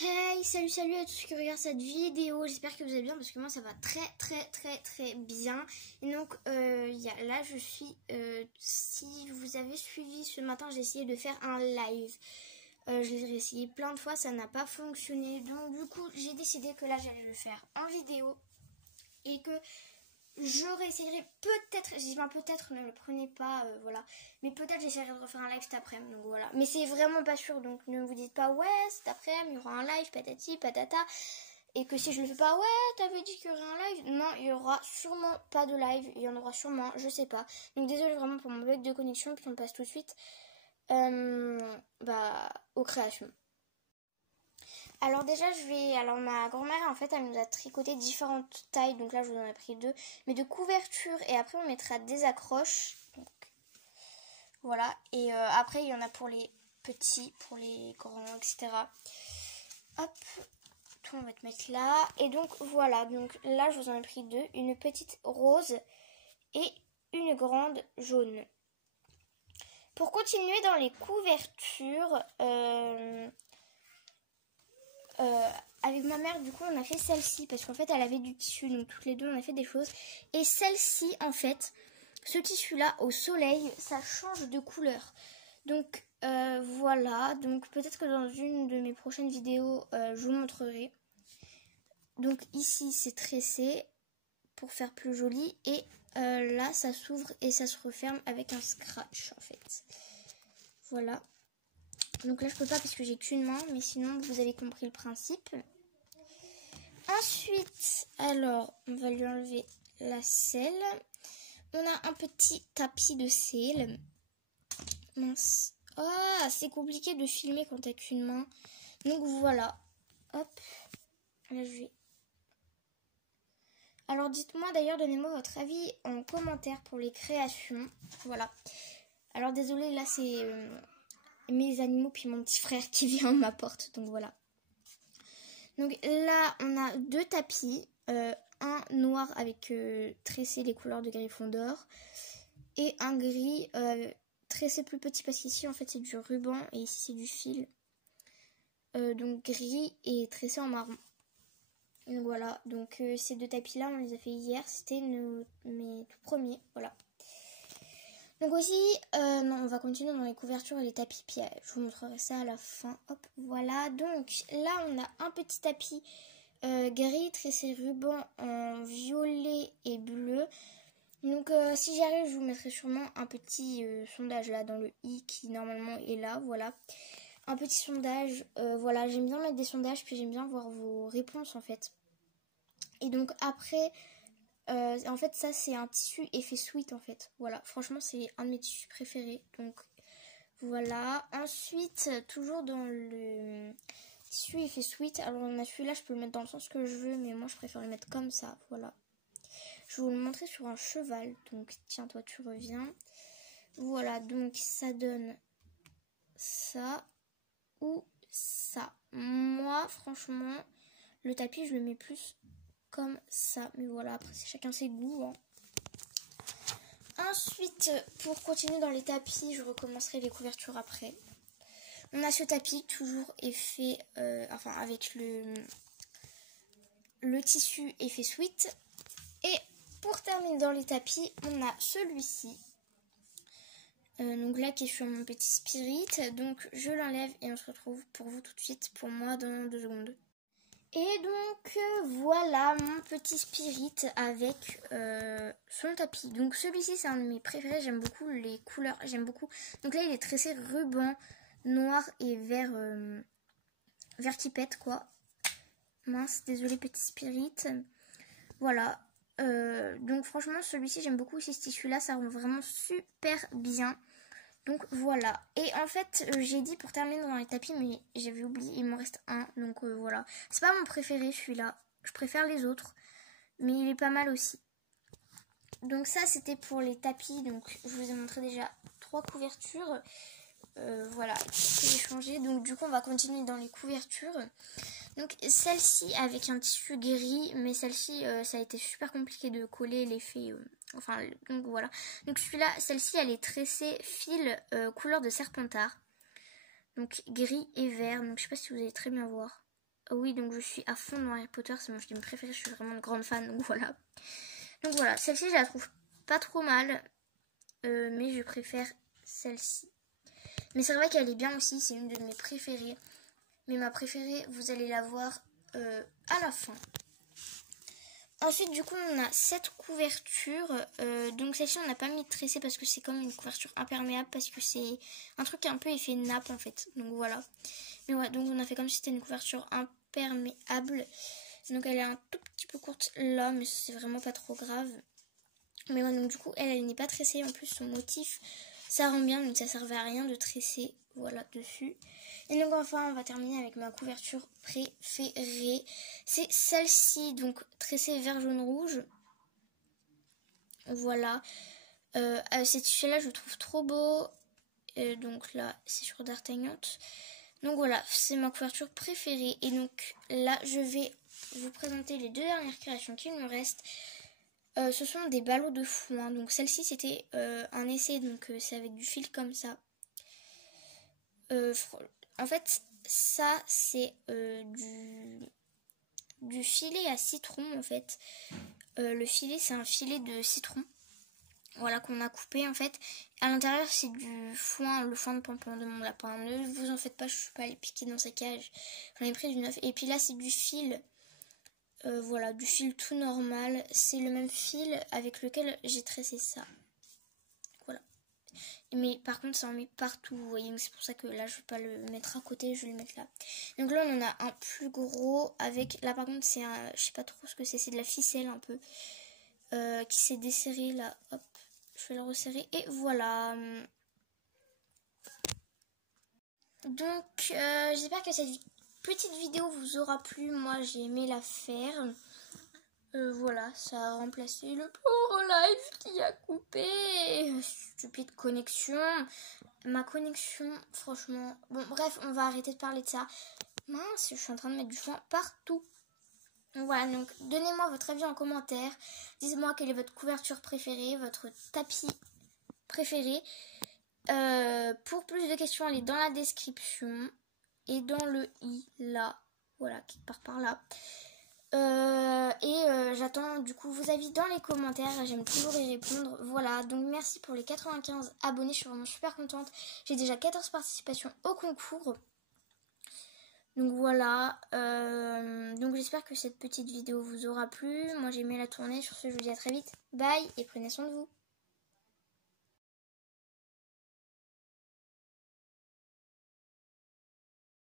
Hey, salut à tous ceux qui regardent cette vidéo, j'espère que vous allez bien parce que moi ça va très bien. Et donc là je suis, si vous avez suivi ce matin, j'ai essayé de faire un live. Je l'ai essayé plein de fois, ça n'a pas fonctionné. Donc du coup j'ai décidé que là j'allais le faire en vidéo et que je réessayerai peut-être, je dis bien peut-être, ne le prenez pas, voilà. Mais peut-être j'essaierai de refaire un live cet après-midi, donc voilà. Mais c'est vraiment pas sûr, donc ne vous dites pas, ouais, cet après-midi, il y aura un live, patati, patata. Et que si je le fais pas, ouais, t'avais dit qu'il y aurait un live. Non, il y aura sûrement pas de live, il y en aura sûrement, je sais pas. Donc désolé vraiment pour mon bug de connexion, puis on passe tout de suite aux créations. Alors déjà ma grand-mère en fait elle nous a tricoté différentes tailles, donc là je vous en ai pris deux, mais de couverture, et après on mettra des accroches, donc voilà, et après il y en a pour les petits, pour les grands, etc. Hop, tout on va te mettre là, et donc voilà, donc là je vous en ai pris deux, une petite rose et une grande jaune. Pour continuer dans les couvertures, avec ma mère, du coup, on a fait celle-ci parce qu'en fait, elle avait du tissu, donc toutes les deux, on a fait des choses. Et celle-ci, en fait, ce tissu-là, au soleil, ça change de couleur. Donc, voilà. Donc, peut-être que dans une de mes prochaines vidéos, je vous montrerai. Donc, ici, c'est tressé pour faire plus joli. Et là, ça s'ouvre et ça se referme avec un scratch, en fait. Voilà. Donc là, je peux pas parce que j'ai qu'une main, mais sinon, vous avez compris le principe. Ensuite, alors, on va lui enlever la selle. On a un petit tapis de selle. Mince. Ah, c'est compliqué de filmer quand t'as qu'une main. Donc voilà. Hop. Là, je vais... Alors, dites-moi d'ailleurs, donnez-moi votre avis en commentaire pour les créations. Voilà. Alors, désolé, là, c'est mes animaux puis mon petit frère qui vient à ma porte. Donc voilà. Donc là, on a deux tapis, un noir avec tressé les couleurs de Gryffondor et un gris tressé plus petit parce qu'ici en fait c'est du ruban et ici c'est du fil. Donc gris et tressé en marron. Donc voilà, donc ces deux tapis là on les a fait hier, c'était mes tout premiers, voilà. Donc aussi, non, on va continuer dans les couvertures et les tapis, puis je vous montrerai ça à la fin. Hop, voilà. Donc là, on a un petit tapis gris, tressé ruban en violet et bleu. Donc si j'y arrive, je vous mettrai sûrement un petit sondage là dans le i qui normalement est là, voilà. Un petit sondage, voilà, j'aime bien mettre des sondages, puis j'aime bien voir vos réponses en fait. Et donc après... en fait ça c'est un tissu effet sweat en fait, voilà, franchement c'est un de mes tissus préférés, donc voilà. Ensuite, toujours dans le tissu effet sweat, alors on a celui-là, je peux le mettre dans le sens que je veux, mais moi je préfère le mettre comme ça, voilà. Je vais vous le montrer sur un cheval, donc tiens toi tu reviens, voilà, donc ça donne ça ou ça. Moi franchement le tapis je le mets plus comme ça, mais voilà, après c'est chacun ses goûts, hein. Ensuite, pour continuer dans les tapis, je recommencerai les couvertures après. On a ce tapis toujours effet, avec le tissu effet sweat. Et pour terminer dans les tapis, on a celui-ci. Donc là qui est sur mon petit spirit, donc je l'enlève et on se retrouve pour vous tout de suite, pour moi dans 2 secondes. Et donc voilà mon petit spirit avec son tapis. Donc celui-ci c'est un de mes préférés, j'aime beaucoup les couleurs, j'aime beaucoup. Donc là il est tressé ruban noir et vert, vert qui pète quoi. Mince, désolé petit spirit. Voilà. Donc franchement celui-ci j'aime beaucoup aussi ce tissu là, ça rend vraiment super bien. Donc voilà, et en fait j'ai dit pour terminer dans les tapis, mais j'avais oublié, il m'en reste un, donc voilà. C'est pas mon préféré celui-là, je préfère les autres, mais il est pas mal aussi. Donc ça c'était pour les tapis, donc je vous ai montré déjà 3 couvertures. Voilà, ce que j'ai changé, donc du coup on va continuer dans les couvertures. Donc celle-ci avec un tissu gris, mais celle-ci ça a été super compliqué de coller l'effet, donc voilà. Donc celui-là, celle-ci elle est tressée fil couleur de serpentard, donc gris et vert, donc je sais pas si vous allez très bien voir. Oui, donc je suis à fond dans Harry Potter, c'est mon film préféré, je suis vraiment une grande fan, donc voilà. Donc voilà, celle-ci je la trouve pas trop mal, mais je préfère celle-ci. Mais c'est vrai qu'elle est bien aussi, c'est une de mes préférées. Mais ma préférée, vous allez la voir à la fin. Ensuite, du coup, on a cette couverture. Donc celle-ci, on n'a pas mis de tressé parce que c'est comme une couverture imperméable, parce que c'est un truc un peu effet nappe en fait. Donc voilà. Mais ouais, donc on a fait comme si c'était une couverture imperméable. Donc elle est un tout petit peu courte là, mais c'est vraiment pas trop grave. Mais ouais, donc du coup, elle n'est pas tressée. En plus, son motif, ça rend bien, donc ça servait à rien de tresser, voilà, dessus. Et donc enfin, on va terminer avec ma couverture préférée. C'est celle-ci, donc tressée vert, jaune, rouge. Voilà. Cette tissu-là, je le trouve trop beau. Donc là, c'est sur D'Artagnan. Donc voilà, c'est ma couverture préférée. Et donc là, je vais vous présenter les deux dernières créations qu'il me reste. Ce sont des ballots de foin. Donc celle-ci, c'était un essai. Donc c'est avec du fil comme ça. En fait, ça, c'est du filet à citron, en fait. Le filet, c'est un filet de citron. Voilà, qu'on a coupé, en fait. À l'intérieur, c'est du foin, le foin de pamplemousse de mon lapin. Ne vous en faites pas, je suis pas allée piquer dans sa cage. J'en ai pris du neuf. Et puis là, c'est du fil. Voilà, du fil tout normal. C'est le même fil avec lequel j'ai tressé ça. Voilà. Mais par contre, ça en met partout, vous voyez. C'est pour ça que là, je vais pas le mettre à côté, je vais le mettre là. Donc là, on en a un plus gros avec... Là, par contre, c'est un... Je sais pas trop ce que c'est de la ficelle un peu. Qui s'est desserrée là. Hop, je vais le resserrer. Et voilà. Donc, j'espère que cette petite vidéo vous aura plu. Moi, j'ai aimé la faire. Voilà, ça a remplacé le pauvre live qui a coupé. Stupide connexion. Ma connexion, franchement... Bon, bref, on va arrêter de parler de ça. Mince, je suis en train de mettre du foin partout. Donc voilà, donc donnez-moi votre avis en commentaire. Dites-moi quelle est votre couverture préférée, votre tapis préféré. Pour plus de questions, allez dans la description. Et dans le i, là. Voilà, quelque part par là. J'attends du coup vos avis dans les commentaires, j'aime toujours y répondre. Voilà, donc merci pour les 95 abonnés, je suis vraiment super contente. J'ai déjà 14 participations au concours. Donc voilà, donc j'espère que cette petite vidéo vous aura plu. Moi j'ai aimé la tourner, sur ce je vous dis à très vite. Bye et prenez soin de vous.